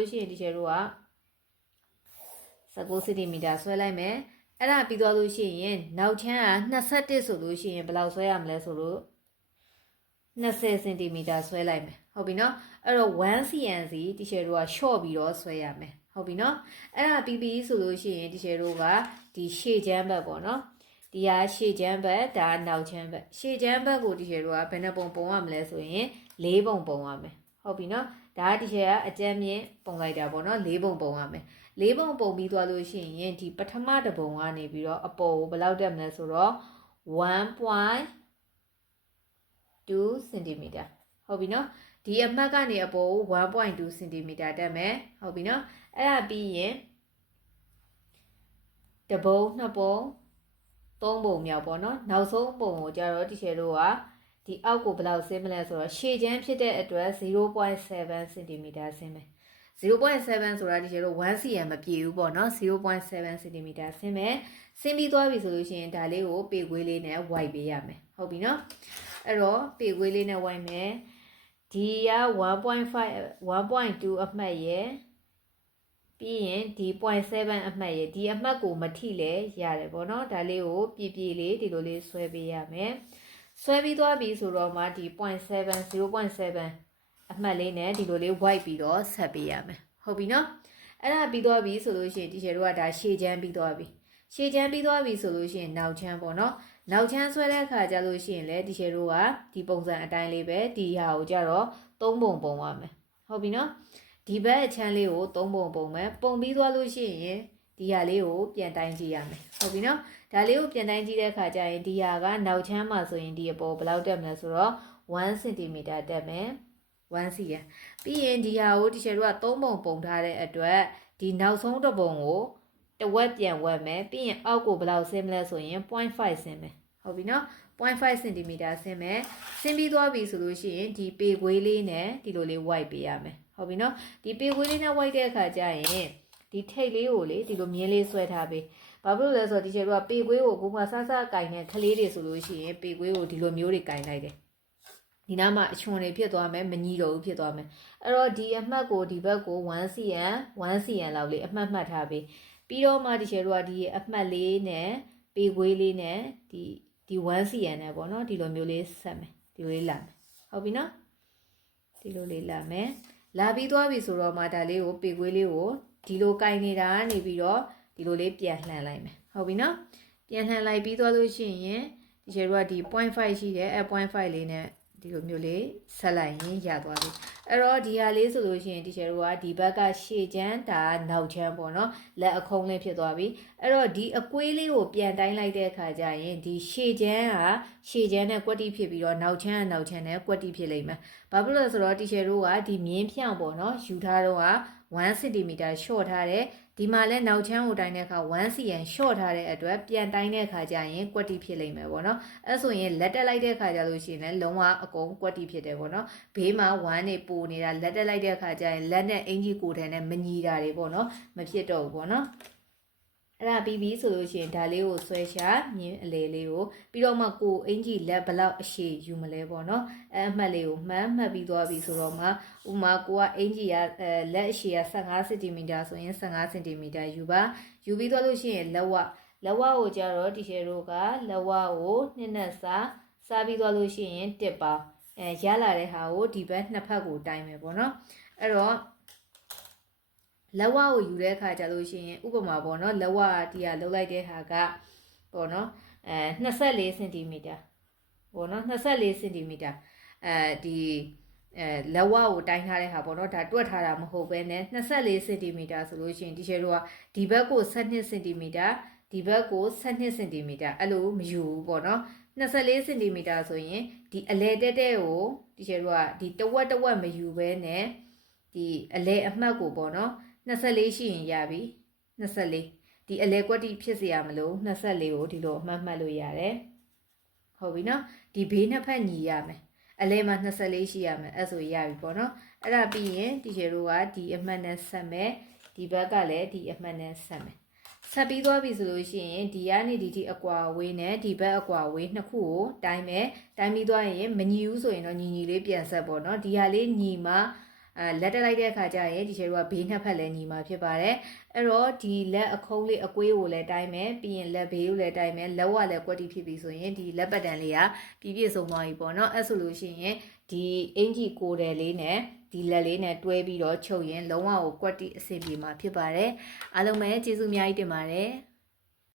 လို့ရှိရင်ဒီချေတို့က19 cm ဆွဲလိုက်မယ်အဲ့ဒါပြီးသွားလို့ရှိရင်နောက်ချမ်းက21ဆိုလို့ရှိရင်ဘယ်လောက်ဆွဲရမလဲဆိုလို့20 cm ဆွဲလိုက်မယ်ဟုတ်ပြီနော်အဲ့တော့ 1 cm စီဒီချေတို့က short ပြီးတော့ဆွဲရမယ်ဟုတ်ပြီနော်အဲ့ဒါပြီးပြီဆိုလို့ရှိရင်ဒီချေတို့ကဒီရှေ့ချမ်းဘက်ပေါ့နော်ဒီဟာရှေ့ချမ်းဘက်ဒါနောက်ချမ်းဘက်ရှေ့ချမ်းဘက်ကိုဒီချေတို့ကဘယ်နှပုံပုံရမလဲဆိုရင်4ပုံပုံရမယ်ဟုတ်ပြီနော်ဒါဒီချေကအကျမ်းမြင့်ပုံလိုက်တာပေါ့နော်4ပုံပုံရမယ်4ပုံပုံပြီးသွားလို့ရှိရင်ဒီပထမတစ်ပုံကနေပြီးတော့အပေါ်ကိုဘယ်လောက်တက်မလဲဆိုတော့1.2 cm ဟုတ်ပြီနော်ဒီအမှတ်ကနေအပေါ်ကို1.2 cm တက်မယ်ဟုတ်ပြီနော်အဲ့ဒါပြီးရင်တပုံနှစ်ပုံသုံးပုံမြောက်ပေါ့နော်နောက်ဆုံးပုံကိုကြတော့ဒီချေတို့ကဒီအောက်ကိုဘယ်လောက်ဆင်းမလဲဆိုတော့ရှေ့ချမ်းဖြစ်တဲ့အတွက် 0.7 cm ဆင်းမယ်0.7 ဆိုတာဒီချေတို့ 1cm မပြည့်ဘူးပေါ့နော်0.7 cm ဆင်းမယ်ဆင်းပြီးသွားပြီဆိုလို့ရှိရင်ဒါလေးကိုပေခွေးလေးနဲ့ white ပေးရမယ်ဟုတ်ပြီနော်အဲ့တော့ပေခွေးလေးနဲ့ white မယ်ဒီက 1.2 အမှတ်ရဲ့ပြီးရင်ဒီ 0.7 အမှတ်ရဲ့ဒီအမှတ်ကိုမထိလဲရတယ်ပေါ့နော်ဒါလေးကိုပြည့်ပြည့်လေးဒီလိုလေးဆွဲပေးရမယ်ဆွဲပြီးသွားပြီဆိုတော့မှဒီ 0.7 အမှတ်လေးနဲ့ဒီလိုလေး white ပြီးတော့ဆက်ပေးရမယ်ဟုတ်ပြီနော်အဲ့ဒါပြီးသွားပြီဆိုလို့ရှိရင်ဒီချေတို့ကဒါရှေ့ချမ်းပြီးသွားပြီရှေ့ချမ်းပြီးသွားပြီဆိုလို့ရှိရင်နောက်ချမ်းပေါ့နော်နောက်ချမ်းဆွဲတဲ့အခါကျလို့ရှိရင်လည်းဒီချေတို့ကဒီပုံစံအတိုင်းလေးပဲဒီဟာကိုကြတော့3ပုံပုံရမယ်ဟုတ်ပြီနော်ဒီဘက်အချမ်းလေးကို3ပုံပုံမယ်ပုံပြီးသွားလို့ရှိရင်ဒီဟာလေးကိုပြန်တိုင်းကြည့်ရမယ်ဟုတ်ပြီနော်ဒါလေးကိုပြန်တိုင်းကြည့်တဲ့အခါကျရင်ဒီဟာကနောက်ချမ်းမှာဆိုရင်ဒီအပေါ်ဘယ်လောက်တက်မလဲဆိုတော့1 cm တက်မယ်1 cm ပြီးရင်ဒီဟာကိုဒီချေတို့က3ပုံပုံထားတဲ့အတွက်ဒီနောက်ဆုံးတစ်ပုံကိုတဝက်ပြန်ဝက်မယ်ပြီးရင်အောက်ကိုဘယ်လောက်ဆင်းမလဲဆိုရင် 0.5 ဆင်းမယ်ဟုတ်ပြီနော် 0.5 cm ဆင်းမယ်ဆင်းပြီးသွားပြီဆိုလို့ရှိရင်ဒီပေခွေးလေးနဲ့ဒီလိုလေး white ပေးရမယ်ဟုတ်ပြီနော်ဒီပေခွေးလေးနဲ့ white တဲ့အခါကျရင်ဒီထိတ်လေးကိုလေဒီလိုမြင်းလေးဆွဲထားပေးဘာဖြစ်လို့လဲဆိုတော့ဒီချေတို့ကပေခွေးကိုကိုမှဆဆကင်တဲ့ကလေးတွေဆိုလို့ရှိရင်ပေခွေးကိုဒီလိုမျိုးတွေကင်လိုက်တယ်ဒီနားမှာအချွန်တွေဖြစ်သွားမယ်မညီတော့ဘူးဖြစ်သွားမယ်အဲ့တော့ဒီအမှတ်ကိုဒီဘက်ကို 1cm လောက်လေးအမှတ်မှတ်ထားပေးပြီးတော့မှဒီချေတို့ကဒီအမှတ်လေးနဲ့ပေခွေးလေးနဲ့ဒီ 1cm နဲ့ပေါ့နော်ဒီလိုမျိုးလေးဆက်မယ်ဒီလိုလေးလာမယ်ဟုတ်ပြီနော်ဒီလိုလေးလာမယ်လာပြီးသွားပြီဆိုတော့မှဒါလေးကိုပေခွေးလေးကိုဒီလိုကင်နေတာကနေပြီးတော့ဒီလိုလေးပြန်လှန်လိုက်မယ်ဟုတ်ပြီနော်ပြန်လှန်လိုက်ပြီးသွားလို့ရှိရင်ဒီချေတို့ကဒီ 0.5 ရှိတယ်အဲ 0.5 လေးနဲ့ဒီလိုမျိုးလေးဆက်လိုက်ရင်ရသွားပြီအဲ့တော့ဒီဟာလေးဆိုလို့ရှိရင်ဒီချေတို့ကဒီဘက်ကရှေ့ချမ်းဒါနောက်ချမ်းပေါ့နော်လက်အခုံးလေးဖြစ်သွားပြီအဲ့တော့ဒီအကွေးလေးကိုပြန်တိုင်းလိုက်တဲ့အခါကျရင်ဒီရှေ့ချမ်းကရှေ့ချမ်းနဲ့ကွက်တိဖြစ်ပြီးတော့နောက်ချမ်းကနောက်ချမ်းနဲ့ကွက်တိဖြစ်လိမ့်မယ်ဘာဖြစ်လို့လဲဆိုတော့ဒီချေတို့ကဒီမြင်းဖြန့်ပေါ့နော်ယူထားတော့က1 cm short ထားတယ်ဒီမှာလဲနောက်ချမ်းကိုတိုင်းတဲ့အခါ1 cm short ထားတဲ့အတွက်ပြန်တိုင်းတဲ့အခါကျရင်ကွက်တိဖြစ်လိမ့်မယ်ပေါ့နော်အဲ့ဆိုရင်လက်တက်လိုက်တဲ့အခါကျလို့ရှိရင်လည်းလုံးဝအကုန်ကွက်တိဖြစ်တယ်ပေါ့နော်ဘေးမှာ1နေပိုနေတာလက်တက်လိုက်တဲ့အခါကျရင်လက်နဲ့အင်ကြီးကိုယ်ထဲနဲ့မညီတာတွေပေါ့နော်မဖြစ်တော့ဘူးပေါ့နော်အဲ့ဒါပြီးပြီဆိုလို့ရှိရင်ဒါလေးကိုဆွဲချမြင်းအလေလေးကိုပြီးတော့မှကိုအင်ကြီးလက်ဘလောက်အရှည်ယူမလဲပေါ့နော်အဲ့အမှတ်လေးကိုမှတ်ပြီးသွားပြီဆိုတော့မှဥမာကိုကအင်ကြီးကလက်အရှည်က15 cm ဆိုရင်15 cm ယူပါယူပြီးသွားလို့ရှိရင်လက်ဝကိုကြတော့ဒီချေတို့ကလက်ဝကိုနှစ်နဲ့စားပြီးသွားလို့ရှိရင်တစ်ပါရလာတဲ့ဟာကိုဒီဘက်နှစ်ဖက်ကိုတိုင်းမယ်ပေါ့နော်အဲ့တော့လက်ဝါကိုယူတဲ့အခါကျလို့ရှိရင်ဥပမာပေါ့နော်လက်ဝါဒီကလှုပ်လိုက်တဲ့ဟာကပေါ့နော်24 cm ပေါ့နော်24 cm ဒီလက်ဝါကိုတိုင်းထားတဲ့ဟာပေါ့နော်ဒါတွက်ထားတာမဟုတ်ဘဲနဲ့24 cm ဆိုလို့ရှိရင်ဒီချေတို့ကဒီဘက်ကို12 cm ဒီဘက်ကို12 cm အဲ့လိုမယူဘူးပေါ့နော်24 cm ဆိုရင်ဒီအလဲတက်တဲ့ကိုဒီချေတို့ကဒီတဝက်မယူဘဲနဲ့ဒီအလဲအမှတ်ကိုပေါ့နော်24ရှိရင်ရပြီ24ဒီအလဲကွက်တိဖြစ်เสียရမလို့24ကိုဒီလိုအမှတ်မှတ်လို့ရတယ်ဟုတ်ပြီနော်ဒီဘေးနှစ်ဖက်ညီရမယ်အလဲမှာ24ရှိရမယ်အဲ့ဆိုရပြီပေါ့နော်အဲ့ဒါပြီးရင်ဒီချေတို့ကဒီအမှတ်နဲ့ဆက်မယ်ဒီဘက်ကလည်းဒီအမှတ်နဲ့ဆက်မယ်ဆက်ပြီးသွားပြီဆိုလို့ရှိရင်ဒီကနေဒီအကွာဝေးနဲ့ဒီဘက်အကွာဝေးနှစ်ခုကိုတိုင်းမယ်တိုင်းပြီးသွားရင်မညီဘူးဆိုရင်တော့ညီလေးပြန်ဆက်ပေါ့နော်ဒီဟာလေးညီမှာ လက်တက်လိုက်တဲ့အခါကျရင်ဒီချေတို့ကဘေးနှစ်ဖက်လည်းညီမှာဖြစ်ပါတယ်အဲ့တော့ဒီလက်အခုံးလေးအကွေးကိုလည်းတိုင်းမယ်ပြီးရင်လက်ဘေးကိုလည်းတိုင်းမယ်လက်ဝါလည်းကွက်တီဖြစ်ပြီဆိုရင်ဒီလက်ပတ်တန်လေးကပြည့်စုံသွားပြီပေါ့နော်အဲ့ဆိုလို့ရှိရင်ဒီအင်ကြီးကိုတယ်လေးနဲ့ဒီလက်လေးနဲ့တွဲပြီးတော့ချုပ်ရင်လုံးဝကိုကွက်တီအဆင်ပြေမှာဖြစ်ပါတယ်အားလုံးပဲကျေးဇူးအများကြီးတင်ပါတယ်